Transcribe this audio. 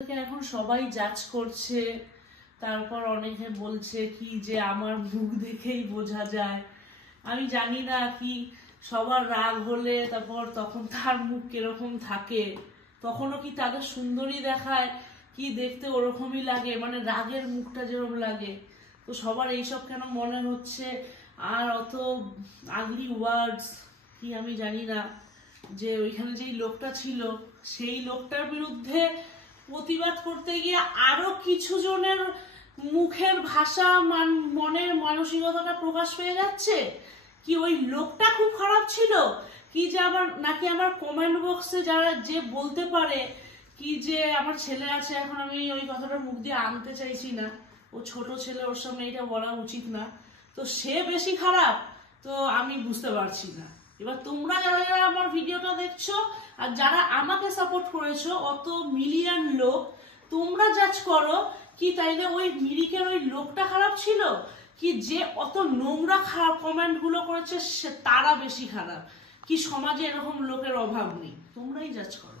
এখন সবাই জাজ করছে, তারপর অনেকে বলছে কি যে আমার মুখ দেখেই বোঝা যায়। আমি জানি না কি সবার রাগ হলে তারপর তখন তার মুখ কিরকম থাকে, তখনও কি তাদের সুন্দরী দেখায় কি দেখতে ওরকমই লাগে, মানে রাগের মুখটা যেরকম লাগে। তো সবার এইসব কেন মনে হচ্ছে, আর অত আগলি ওয়ার্ডস কি আমি জানি না। যে ওইখানে যেই লোকটা ছিল সেই লোকটার বিরুদ্ধে প্রতিবাদ করতে গিয়ে আরো কিছু জনের মুখের ভাষা মনের মানসিকতাটা প্রকাশ পেয়ে যাচ্ছে কি ওই লোকটা খুব খারাপ ছিল, কি যে আবার নাকি আমার কমেন্ট বক্সে যারা যে বলতে পারে কি যে আমার ছেলে আছে, এখন আমি ওই কথাটা মুখ দিয়ে আনতে চাইছি না, ও ছোট ছেলে, ওর সামনে এটা বলা উচিত না, তো সে বেশি খারাপ। তো আমি বুঝতে পারছি না। এবার তোমরা যারা আমার ভিডিওটা দেখছো আর যারা আমাকে সাপোর্ট করেছো, অত মিলিয়ন লোক, তোমরা জাজ করো কি তাইলে ওই মিরিকের ওই লোকটা খারাপ ছিল, কি যে অত নোংরা খারাপ কমেন্ট গুলো করেছে সে তারা বেশি খারাপ, কি সমাজে এরকম লোকের অভাব নেই? তোমরাই জাজ করো।